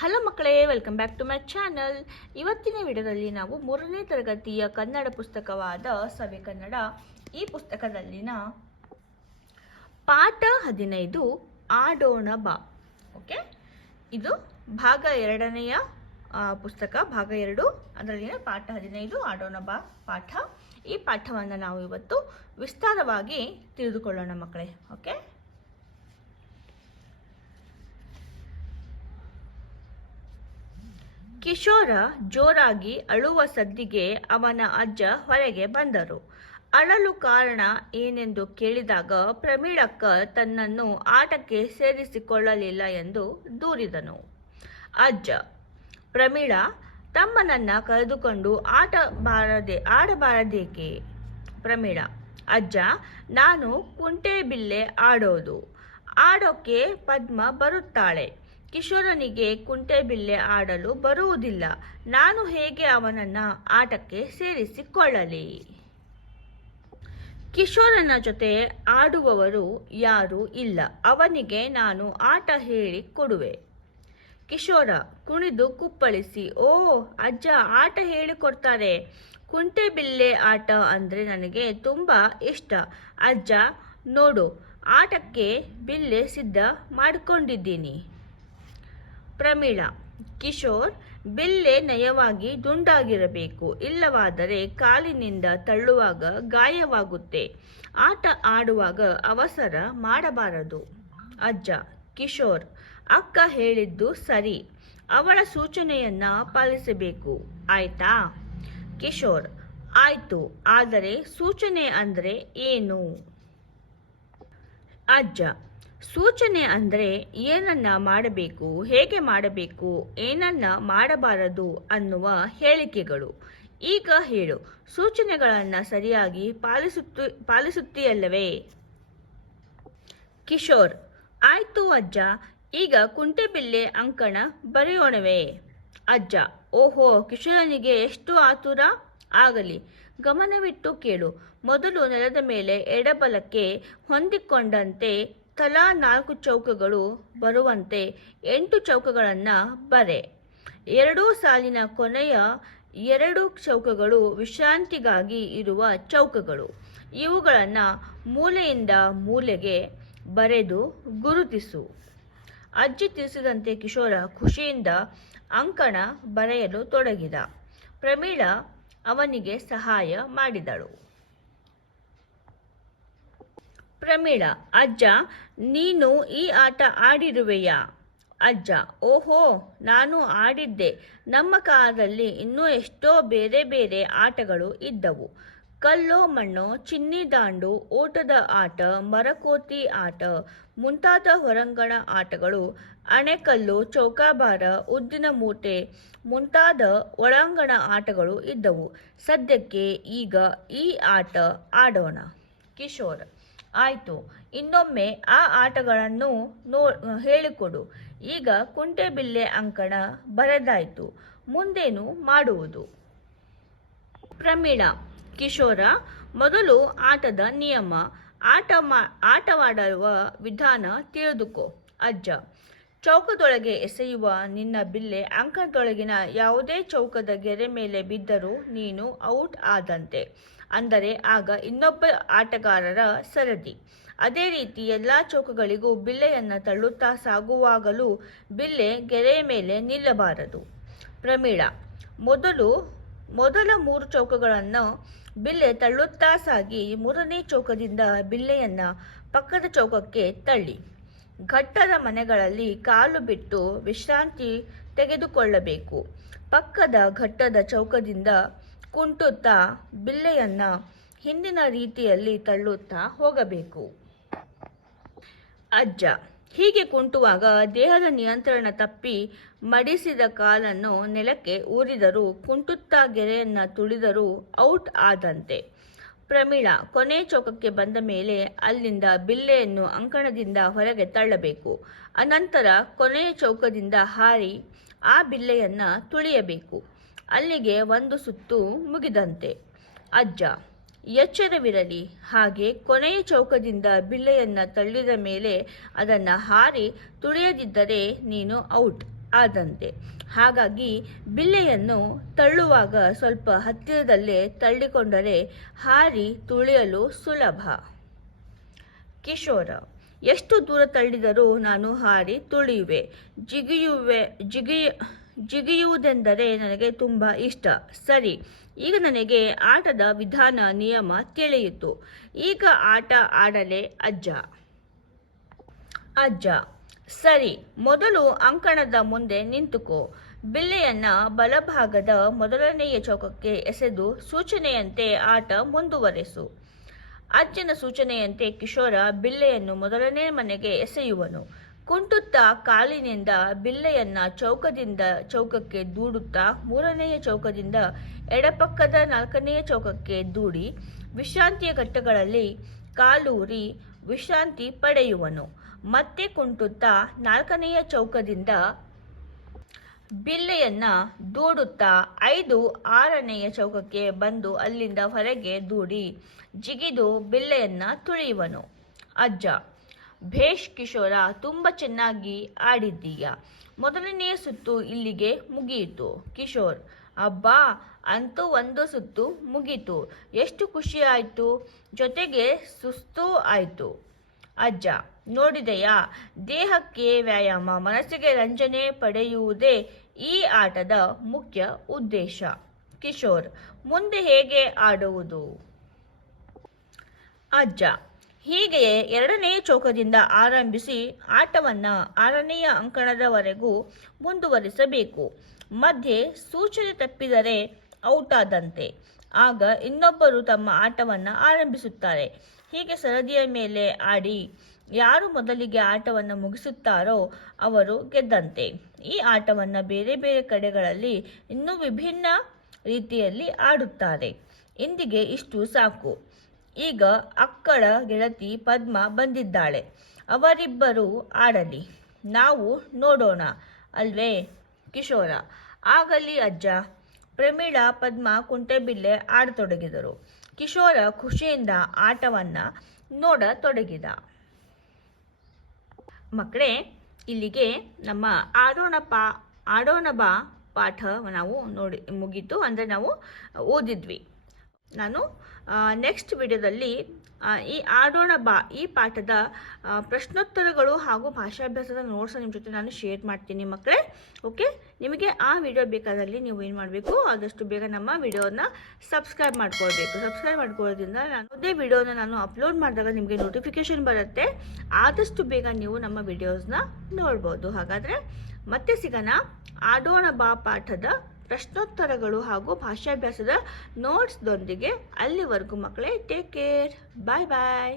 Hello ಮಕ್ಕಳೇ, welcome back to my channel. ಇವತ್ತಿನ ವಿಡಿಯೋದಲ್ಲಿ ನಾವು 3ನೇ ತರಗತಿಯ ಕನ್ನಡ ಪುಸ್ತಕವಾದ ಸವಿ ಕನ್ನಡ ಈ ಪುಸ್ತಕದಲ್ಲಿನ ಪಾಠ 15 ಆಡೋಣ ಬಾ. ಓಕೆ, ಇದು ಭಾಗ 2ನೆಯ ಪುಸ್ತಕ, ಭಾಗ 2, ಅದರಲ್ಲಿನ ಪಾಠ 15 ಆಡೋಣ ಬಾ ಪಾಠ. ಈ ಪಾಠವನ್ನು ನಾವು ಇವತ್ತು ವಿಸ್ತಾರವಾಗಿ ತಿಳಿದುಕೊಳ್ಳೋಣ ಮಕ್ಕಳೇ. ಓಕೆ, ಕಿಶೋರ ಜೋರಾಗಿ ಅಳುವ ಸದ್ದಿಗೆ ಅವನ ಅಜ್ಜ ಹೊರಗೆ ಬಂದರು. ಅಳಲು ಕಾರಣ ಏನೆಂದು ಕೇಳಿದಾಗ ಪ್ರಮೀಳಕ್ಕ ತನ್ನನ್ನು ಆಟಕ್ಕೆ ಸೇರಿಸಿಕೊಳ್ಳಲಿಲ್ಲ ಎಂದು ದೂರಿದನು. ಅಜ್ಜ: ಪ್ರಮೀಳ, ತಮ್ಮನನ್ನ ಕರೆದುಕೊಂಡು ಆಡಬಾರದೇಕೆ? ಪ್ರಮೀಳ: ಅಜ್ಜ, ನಾನು ಕುಂಟೆಬಿಲ್ಲೆ ಆಡೋಕೆ ಪದ್ಮ ಬರುತ್ತಾಳೆ. ಕಿಶೋರನಿಗೆ ಕುಂಟೆಬಿಲ್ಲೆ ಆಡಲು ಬರುವುದಿಲ್ಲ. ನಾನು ಹೇಗೆ ಅವನನ್ನು ಆಟಕ್ಕೆ ಸೇರಿಸಿಕೊಳ್ಳಲಿ? ಕಿಶೋರನ ಜೊತೆ ಆಡುವವರು ಯಾರೂ ಇಲ್ಲ. ಅವನಿಗೆ ನಾನು ಆಟ ಹೇಳಿ ಕೊಡುವೆ. ಕಿಶೋರ ಕುಣಿದು ಕುಪ್ಪಳಿಸಿ: ಓ ಅಜ್ಜ, ಆಟ ಹೇಳಿಕೊಡ್ತಾರೆ. ಕುಂಟೆಬಿಲ್ಲೆ ಆಟ ಅಂದರೆ ನನಗೆ ತುಂಬ ಇಷ್ಟ. ಅಜ್ಜ, ನೋಡು, ಆಟಕ್ಕೆ ಬಿಲ್ಲೆ ಸಿದ್ಧ ಮಾಡಿಕೊಂಡಿದ್ದೀನಿ. ಪ್ರಮೀಳ: ಕಿಶೋರ್, ಬಿಲ್ಲೆ ನಯವಾಗಿ ದುಂಡಾಗಿರಬೇಕು, ಇಲ್ಲವಾದರೆ ಕಾಲಿನಿಂದ ತಳ್ಳುವಾಗ ಗಾಯವಾಗುತ್ತೆ. ಆಟ ಆಡುವಾಗ ಅವಸರ ಮಾಡಬಾರದು. ಅಜ್ಜ: ಕಿಶೋರ್, ಅಕ್ಕ ಹೇಳಿದ್ದು ಸರಿ. ಅವಳ ಸೂಚನೆಯನ್ನ ಪಾಲಿಸಬೇಕು, ಆಯ್ತಾ? ಕಿಶೋರ್: ಆಯ್ತು, ಆದರೆ ಸೂಚನೆ ಅಂದ್ರೆ ಏನು? ಅಜ್ಜ: ಸೂಚನೆ ಅಂದರೆ ಏನನ್ನ ಮಾಡಬೇಕು, ಹೇಗೆ ಮಾಡಬೇಕು, ಏನನ್ನ ಮಾಡಬಾರದು ಅನ್ನುವ ಹೇಳಿಕೆಗಳು. ಈಗ ಹೇಳು, ಸೂಚನೆಗಳನ್ನು ಸರಿಯಾಗಿ ಪಾಲಿಸುತ್ತೀಯಲ್ಲವೇ? ಕಿಶೋರ್: ಆಯ್ತು ಅಜ್ಜ, ಈಗ ಕುಂಟೆಬಿಲ್ಲೆ ಅಂಕಣ ಬರೆಯೋಣವೇ? ಅಜ್ಜ: ಓಹೋ, ಕಿಶೋರನಿಗೆ ಎಷ್ಟು ಆತುರ! ಆಗಲಿ, ಗಮನವಿಟ್ಟು ಕೇಳು. ಮೊದಲು ನೆಲದ ಮೇಲೆ ಎಡಬಲಕ್ಕೆ ಹೊಂದಿಕೊಂಡಂತೆ ತಲಾ 4 ಚೌಕಗಳು ಬರುವಂತೆ 8 ಚೌಕಗಳನ್ನು ಬರೆ. ಎರಡೂ ಸಾಲಿನ ಕೊನೆಯ 2 ಚೌಕಗಳು ವಿಶ್ರಾಂತಿಗಾಗಿ ಇರುವ ಚೌಕಗಳು. ಇವುಗಳನ್ನು ಮೂಲೆಯಿಂದ ಮೂಲೆಗೆ ಬರೆದು ಗುರುತಿಸು. ಅಜ್ಜಿ ತಿಳಿಸಿದಂತೆ ಕಿಶೋರ ಖುಷಿಯಿಂದ ಅಂಕಣ ಬರೆಯಲು ತೊಡಗಿದ. ಪ್ರಮೀಳ ಅವನಿಗೆ ಸಹಾಯ ಮಾಡಿದಳು. ಪ್ರಮೀಳ: ಅಜ್ಜ, ನೀನು ಈ ಆಟ ಆಡಿರುವೆಯಾ? ಅಜ್ಜ: ಓಹೋ, ನಾನು ಆಡಿದ್ದೆ. ನಮ್ಮ ಕಾಲದಲ್ಲಿ ಇನ್ನೂ ಎಷ್ಟೋ ಬೇರೆ ಬೇರೆ ಆಟಗಳು ಇದ್ದವು. ಕಲ್ಲೋ ಮಣ್ಣೋ, ಚಿನ್ನಿದಾಂಡು, ಓಟದ ಆಟ, ಮರಕೋತಿ ಆಟ ಮುಂತಾದ ಹೊರಾಂಗಣ ಆಟಗಳು, ಅಣೆಕಲ್ಲು, ಚೌಕಾಬಾರ, ಉದ್ದಿನ ಮೂಟೆ ಮುಂತಾದ ಒಳಾಂಗಣ ಆಟಗಳು ಇದ್ದವು. ಸದ್ಯಕ್ಕೆ ಈಗ ಈ ಆಟ ಆಡೋಣ. ಕಿಶೋರ್: ಆಯ್ತು, ಇನ್ನೊಮ್ಮೆ ಆ ಆಟಗಳನ್ನು ಹೇಳಿಕೊಡು. ಈಗ ಕುಂಟೆಬಿಲ್ಲೆ ಅಂಕಣ ಬರೆದಾಯ್ತು, ಮುಂದೇನು ಮಾಡುವುದು? ಪ್ರಮೀಳ: ಕಿಶೋರ, ಮೊದಲು ಆಟದ ನಿಯಮ, ಆಟವಾಡುವ ವಿಧಾನ ತಿಳಿದುಕೋ. ಅಜ್ಜ: ಚೌಕದೊಳಗೆ ಎಸೆಯುವ ನಿನ್ನ ಬಿಲ್ಲೆ ಅಂಕಣದೊಳಗಿನ ಯಾವುದೇ ಚೌಕದ ಗೆರೆ ಮೇಲೆ ಬಿದ್ದರೂ ನೀನು ಔಟ್ ಆದಂತೆ. ಅಂದರೆ ಆಗ ಇನ್ನೊಬ್ಬ ಆಟಗಾರರ ಸರದಿ. ಅದೇ ರೀತಿ ಎಲ್ಲ ಚೌಕಗಳಿಗೂ ಬಿಲ್ಲೆಯನ್ನು ತಳ್ಳುತ್ತಾ ಸಾಗುವಾಗಲೂ ಬಿಲ್ಲೆ ಗೆರೆಯ ಮೇಲೆ ನಿಲ್ಲಬಾರದು. ಪ್ರಮೀಳ: ಮೊದಲ 3 ಚೌಕಗಳನ್ನು ಬಿಲ್ಲೆ ತಳ್ಳುತ್ತಾ ಸಾಗಿ 3ನೇ ಚೌಕದಿಂದ ಬಿಲ್ಲೆಯನ್ನು ಪಕ್ಕದ ಚೌಕಕ್ಕೆ ತಳ್ಳಿ. ಘಟ್ಟದ ಮನೆಗಳಲ್ಲಿ ಕಾಲು ಬಿಟ್ಟು ವಿಶ್ರಾಂತಿ ತೆಗೆದುಕೊಳ್ಳಬೇಕು. ಪಕ್ಕದ ಘಟ್ಟದ ಚೌಕದಿಂದ ಕುಂಟುತ್ತಾ ಬಿಲ್ಲೆಯನ್ನು ಹಿಂದಿನ ರೀತಿಯಲ್ಲಿ ತಳ್ಳುತ್ತಾ ಹೋಗಬೇಕು. ಅಜ್ಜ: ಹೀಗೆ ಕುಂಟುವಾಗ ದೇಹದ ನಿಯಂತ್ರಣ ತಪ್ಪಿ ಮಡಿಸಿದ ಕಾಲನ್ನು ನೆಲಕ್ಕೆ ಊರಿದರೂ ಕುಂಟುತ್ತಾ ಗೆರೆಯನ್ನು ತುಳಿದರೂ ಔಟ್ ಆದಂತೆ. ಪ್ರಮೀಳ: ಕೊನೆ ಚೌಕಕ್ಕೆ ಬಂದ ಮೇಲೆ ಅಲ್ಲಿಂದ ಬಿಲ್ಲೆಯನ್ನು ಅಂಕಣದಿಂದ ಹೊರಗೆ ತಳ್ಳಬೇಕು. ಅನಂತರ ಕೊನೆಯ ಚೌಕದಿಂದ ಹಾರಿ ಆ ಬಿಲ್ಲೆಯನ್ನು ತುಳಿಯಬೇಕು. ಅಲ್ಲಿಗೆ 1 ಸುತ್ತು ಮುಗಿದಂತೆ. ಅಜ್ಜ: ಎಚ್ಚರವಿರಲಿ, ಹಾಗೆ ಕೊನೆಯ ಚೌಕದಿಂದ ಬಿಲ್ಲೆಯನ್ನು ತಳ್ಳಿದ ಮೇಲೆ ಅದನ್ನು ಹಾರಿ ತುಳಿಯದಿದ್ದರೆ ನೀನು ಔಟ್. ಆದಂತೆ. ಹಾಗಾಗಿ ಬಿಲ್ಲೆಯನ್ನು ತಳ್ಳುವಾಗ ಸ್ವಲ್ಪ ಹತ್ತಿರದಲ್ಲೇ ತಳ್ಳಿಕೊಂಡರೆ ಹಾರಿ ತುಳಿಯಲು ಸುಲಭ. ಕಿಶೋರ: ಎಷ್ಟು ದೂರ ತಳ್ಳಿದರೂ ನಾನು ಹಾರಿ ತುಳಿಯುವೆ. ಜಿಗಿಯುವುದೆಂದರೆ ನನಗೆ ತುಂಬ ಇಷ್ಟ. ಸರಿ, ಈಗ ನನಗೆ ಆಟದ ವಿಧಾನ ನಿಯಮ ತಿಳಿಯಿತು. ಈಗ ಆಟ ಆಡಲೇ ಅಜ್ಜ? ಅಜ್ಜ: ಸರಿ, ಮೊದಲು ಅಂಕಣದ ಮುಂದೆ ನಿಂತುಕೋ. ಬಿಲ್ಲೆಯನ್ನ ಬಲಭಾಗದ ಮೊದಲನೆಯ ಚೌಕಕ್ಕೆ ಎಸೆದು ಸೂಚನೆಯಂತೆ ಆಟ ಮುಂದುವರೆಸು. ಅಜ್ಜನ ಸೂಚನೆಯಂತೆ ಕಿಶೋರ ಬಿಲ್ಲೆಯನ್ನು ಮೊದಲನೇ ಮನೆಗೆ ಎಸೆಯುವನು. ಕುಂಟುತ್ತಾ ಕಾಲಿನಿಂದ ಬಿಲ್ಲೆಯನ್ನ ಚೌಕದಿಂದ ಚೌಕಕ್ಕೆ ದೂಡುತ್ತಾ ಮೂರನೆಯ ಚೌಕದಿಂದ ಎಡಪಕ್ಕದ ನಾಲ್ಕನೆಯ ಚೌಕಕ್ಕೆ ದೂಡಿ ವಿಶ್ರಾಂತಿಯ ಘಟ್ಟಗಳಲ್ಲಿ ಕಾಲೂರಿ ವಿಶ್ರಾಂತಿ ಪಡೆಯುವನು. ಮತ್ತೆ ಕುಂಟುತ್ತಾ ನಾಲ್ಕನೆಯ ಚೌಕದಿಂದ ಬಿಲ್ಲೆಯನ್ನ ದೂಡುತ್ತಾ 5-6ನೆಯ ಚೌಕಕ್ಕೆ ಬಂದು ಅಲ್ಲಿಂದ ಹೊರಗೆ ದೂಡಿ ಜಿಗಿದು ಬಿಲ್ಲೆಯನ್ನ ತುಳಿಯುವನು. ಅಜ್ಜ: ಭೇಷ್ ಕಿಶೋರ, ತುಂಬ ಚೆನ್ನಾಗಿ ಆಡಿದ್ದೀಯ. ಮೊದಲನೆಯ ಸುತ್ತು ಇಲ್ಲಿಗೆ ಮುಗಿಯಿತು. ಕಿಶೋರ್: ಅಬ್ಬಾ, ಅಂತೂ ಒಂದು ಸುತ್ತು ಮುಗೀತು. ಎಷ್ಟು ಖುಷಿ ಆಯ್ತು, ಜೊತೆಗೆ ಸುಸ್ತೂ ಆಯ್ತು. ಅಜ್ಜ: ನೋಡಿದೆಯಾ, ದೇಹಕ್ಕೆ ವ್ಯಾಯಾಮ, ಮನಸ್ಸಿಗೆ ರಂಜನೆ ಪಡೆಯುವುದೇ ಈ ಆಟದ ಮುಖ್ಯ ಉದ್ದೇಶ. ಕಿಶೋರ್: ಮುಂದೆ ಹೇಗೆ ಆಡುವುದು? ಅಜ್ಜ: ಹೀಗೆಯೇ 2ನೇ ಚೌಕದಿಂದ ಆರಂಭಿಸಿ ಆಟವನ್ನ 6ನೆಯ ಅಂಕಣದವರೆಗೂ ಮುಂದುವರಿಸಬೇಕು. ಮಧ್ಯೆ ಸೂಚನೆ ತಪ್ಪಿದರೆ ಔಟ್ ಆದಂತೆ. ಆಗ ಇನ್ನೊಬ್ಬರು ತಮ್ಮ ಆಟವನ್ನು ಆರಂಭಿಸುತ್ತಾರೆ. ಹೀಗೆ ಸರದಿಯ ಮೇಲೆ ಆಡಿ ಯಾರು ಮೊದಲಿಗೆ ಆಟವನ್ನು ಮುಗಿಸುತ್ತಾರೋ ಅವರು ಗೆದ್ದಂತೆ. ಈ ಆಟವನ್ನು ಬೇರೆ ಬೇರೆ ಕಡೆಗಳಲ್ಲಿ ಇನ್ನೂ ವಿಭಿನ್ನ ರೀತಿಯಲ್ಲಿ ಆಡುತ್ತಾರೆ. ಇಂದಿಗೆ ಇಷ್ಟು ಸಾಕು. ಈಗ ಅಕ್ಕಳ ಗೆಳತಿ ಪದ್ಮ ಬಂದಿದ್ದಾಳೆ. ಅವರಿಬ್ಬರು ಆಡಲಿ, ನಾವು ನೋಡೋಣ ಅಲ್ವೇ? ಕಿಶೋರ: ಆಗಲಿ ಅಜ್ಜ. ಪ್ರಮೀಳಾ, ಪದ್ಮ ಕುಂಟೆಬಿಲ್ಲೆ ಆಡತೊಡಗಿದರು. ಕಿಶೋರ ಖುಷಿಯಿಂದ ಆಟವನ್ನು ನೋಡತೊಡಗಿದ. ಮಕ್ಕಳೇ, ಇಲ್ಲಿಗೆ ನಮ್ಮ ಆಡೋಣ ಬಾ ಪಾಠ ನಾವು ಮುಗೀತು. ಅಂದರೆ ನಾವು ಓದಿದ್ವಿ. ನಾನು ನೆಕ್ಸ್ಟ್ ವಿಡಿಯೋದಲ್ಲಿ ಈ ಆಡೋಣ ಬಾ ಈ ಪಾಠದ ಪ್ರಶ್ನೋತ್ತರಗಳು ಹಾಗೂ ಭಾಷಾಭ್ಯಾಸದ ನೋಟ್ಸ್ ನಿಮ್ಮ ಜೊತೆ ನಾನು ಶೇರ್ ಮಾಡ್ತೀನಿ ಮಕ್ಕಳೇ. ಓಕೆ, ನಿಮಗೆ ಆ ವಿಡಿಯೋ ಬೇಕಾದಲ್ಲಿ ನೀವು ಏನು ಮಾಡಬೇಕು, ಆದಷ್ಟು ಬೇಗ ನಮ್ಮ ವಿಡಿಯೋನ ಸಬ್ಸ್ಕ್ರೈಬ್ ಮಾಡ್ಕೊಳ್ಬೇಕು. ಸಬ್ಸ್ಕ್ರೈಬ್ ಮಾಡ್ಕೊಳ್ಳೋದ್ರಿಂದ ಯಾವುದೇ ವಿಡಿಯೋನ ನಾನು ಅಪ್ಲೋಡ್ ಮಾಡಿದಾಗ ನಿಮಗೆ ನೋಟಿಫಿಕೇಶನ್ ಬರುತ್ತೆ. ಆದಷ್ಟು ಬೇಗ ನೀವು ನಮ್ಮ ವಿಡಿಯೋಸ್ನ ನೋಡ್ಬೋದು. ಹಾಗಾದರೆ ಮತ್ತೆ ಸಿಗೋಣ ಆಡೋಣ ಬಾ ಪಾಠದ ಪ್ರಶ್ನೋತ್ತರಗಳು ಹಾಗೂ ಭಾಷಾಭ್ಯಾಸದ ನೋಟ್ಸ್ದೊಂದಿಗೆ. ಅಲ್ಲಿವರೆಗೂ ಮಕ್ಕಳೇ, ಟೇಕ್ ಕೇರ್, ಬಾಯ್ ಬಾಯ್.